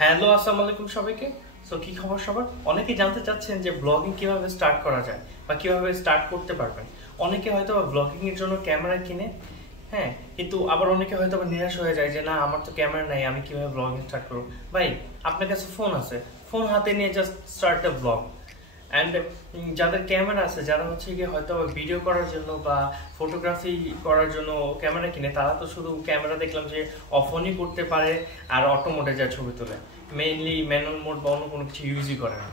Hello, আসসালামু আলাইকুম সবাইকে। সো কি খবর সবার? অনেকে জানতে চাচ্ছেন যে ব্লগিং কিভাবে স্টার্ট করা যায় বা কিভাবে স্টার্ট করতে পারবেন। অনেকে হয়তো ব্লগিং এর জন্য ক্যামেরা কিনে, হ্যাঁ, কিন্তু আবার অনেকে হয়তো নিরাশ হয়ে যায় যে না, আমার তো ক্যামেরা নাই, আমি কিভাবে ব্লগিং স্টার্ট করব। ভাই, আপনার কাছে ফোন আছে, ফোন হাতে নিয়ে just start a blog. And যাদের ক্যামেরা আছে, যারা হচ্ছে গিয়ে হয়তো ভিডিও করার জন্য বা ফটোগ্রাফি করার জন্য ক্যামেরা কিনে, তারা তো শুধু ক্যামেরা দেখলাম যে অফ অনই করতে পারে আর অটো মোডে যায় ছবি তোলে, মেইনলি ম্যানুয়াল মোড বা অন্য কোনো কিছু ইউজই করে না।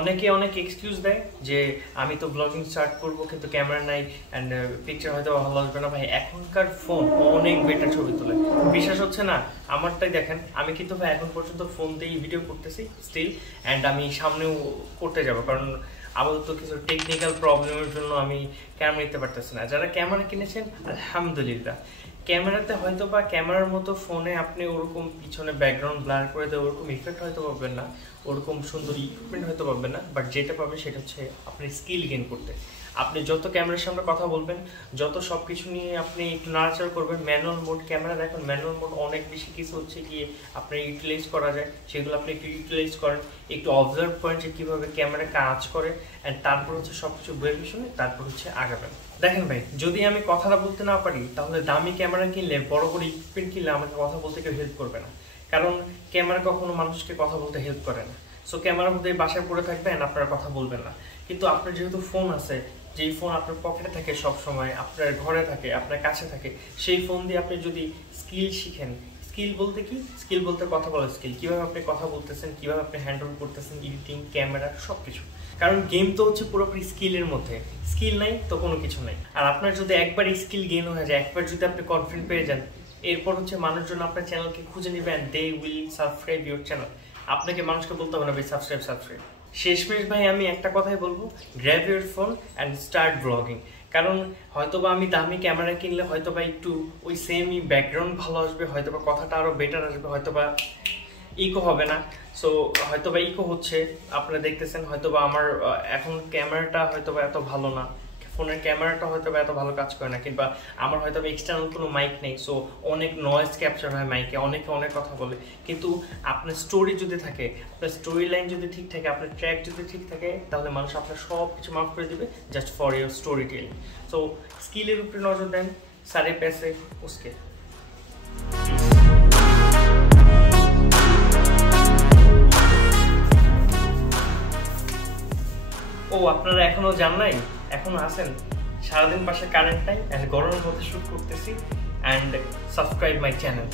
অনেকে অনেক এক্সকিউজ দেয় যে আমি তো ব্লগিং স্টার্ট করবো কিন্তু ক্যামেরা নাই অ্যান্ড পিকচার হয়তো ভালো আসবে না। ভাই, এখনকার ফোন অনেক বেটার ছবি তোলে, বিশ্বাস হচ্ছে না? আমারটাই দেখেন, আমি কিন্তু ভাই এখন পর্যন্ত ফোন দিয়েই ভিডিও করতেছি স্টিল, অ্যান্ড আমি সামনেও করতে যাবো, কারণ আপাতত কিছু টেকনিক্যাল প্রবলেমের জন্য আমি ক্যামেরা নিতে পারতেছি না। যারা ক্যামেরা কিনেছেন আলহামদুলিল্লাহ, ক্যামেরাতে হয়তো বা ক্যামেরার মতো ফোনে আপনি ওরকম পিছনে ব্যাকগ্রাউন্ড ব্লার করে দেওয়া ওরকম ইফেক্ট হয়তো পাবেন না, ওরকম সুন্দর ইকুইপমেন্ট হয়তো পাবেন না, বাট যেটা পাবেন সেটা হচ্ছে আপনি স্কিল গেইন করতে। আপনি যত ক্যামেরার সামনে কথা বলবেন, যত সব কিছু নিয়ে আপনি একটু নাড়াচাড়া করবেন, ম্যানুয়াল মোড ক্যামেরা দেখুন, ম্যানুয়াল মোড অনেক বেশি কিছু হচ্ছে গিয়ে আপনার ইউটিলাইজ করা যায়, সেগুলো আপনি একটু ইউটিলাইজ করেন, একটু অবজার্ভ করেন যে কীভাবে ক্যামেরা কাজ করে, অ্যান্ড তারপর হচ্ছে সব কিছু বুঝে শুনে তারপর হচ্ছে আগাবেন। দেখেন ভাই, যদি আমি কথাটা বলতে না পারি, তাহলে দামি ক্যামেরা কিনলে, বড় বড় ইকুইপমেন্ট কিনলে আমাকে কথা বলতে কেউ হেল্প করবে না, কারণ ক্যামেরা কখনো মানুষকে কথা বলতে হেল্প করে না। সো ক্যামেরার মধ্যে বাসায় পড়ে থাকবেন, আপনারা কথা বলবেন না। কিন্তু আপনার যেহেতু ফোন আছে, যেই ফোন আপনার পকেটে থাকে সব সময়, আপনার ঘরে থাকে, আপনার কাছে থাকে, সেই ফোন দিয়ে আপনি যদি স্কিল শিখেন, স্কিল বলতে কি? স্কিল বলতে কথা বলার স্কিল, কিভাবে আপনি কথা বলতেছেন, কিভাবে আপনি হ্যান্ডল করতেছেন, এডিটিং, ক্যামেরা, সবকিছু। কারণ গেম তো হচ্ছে পুরোপুরি স্কিলের মধ্যে, স্কিল নাই তো কোনো কিছু নাই। আর আপনার যদি একবার স্কিল গেইন হয়ে যায়, একবার যদি আপনি কনফিডেন্ট পেয়ে যান, এরপর হচ্ছে মানুষজন আপনার চ্যানেলকে খুঁজে নেবেন, they will subscribe your channel. আপনাকে মানুষকে বলতে হবে না ভাই সাবস্ক্রাইব সাবস্ক্রাইব। শেষমেশ ভাই আমি একটা কথাই বলবো, grab your phone and start blogging. কারণ হয়তোবা আমি দামি ক্যামেরা কিনলে হয়তোবা একটু ওই সেমই ব্যাকগ্রাউন্ড ভালো আসবে, হয়তোবা কথাটা আরও বেটার আসবে, হয়তোবা ইকো হবে না। সো হয়তোবা ইকো হচ্ছে, আপনারা দেখতেছেন হয়তোবা আমার এখন ক্যামেরাটা হয়তোবা এত ভালো না, ফোনের ক্যামেরাটা হয়তো এত ভালো কাজ করে না, কিংবা আমার হয়তো এক্সটার্নাল কোনো মাইক নেই, সো অনেক নয়েজ ক্যাপচার হয় মাইকে, অনেকে অনেক কথা বলে। কিন্তু আপনার স্টোরি যদি থাকে, আপনার স্টোরি লাইন যদি ঠিক থাকে, আপনার ট্র্যাক যদি ঠিক থাকে, তাহলে মানুষ আপনার সব কিছু মাফ করে দেবে just for your story telling. So স্কিলের উপরে নজর দেন, সারে পেসে উসকে। ও, আপনারা এখনো জান নাই? এখনো আছেন? সারাদিন পাশে কারেন্ট নাই, গরমের মধ্যে শুট করতেছি, অ্যান্ড সাবস্ক্রাইব মাই চ্যানেল।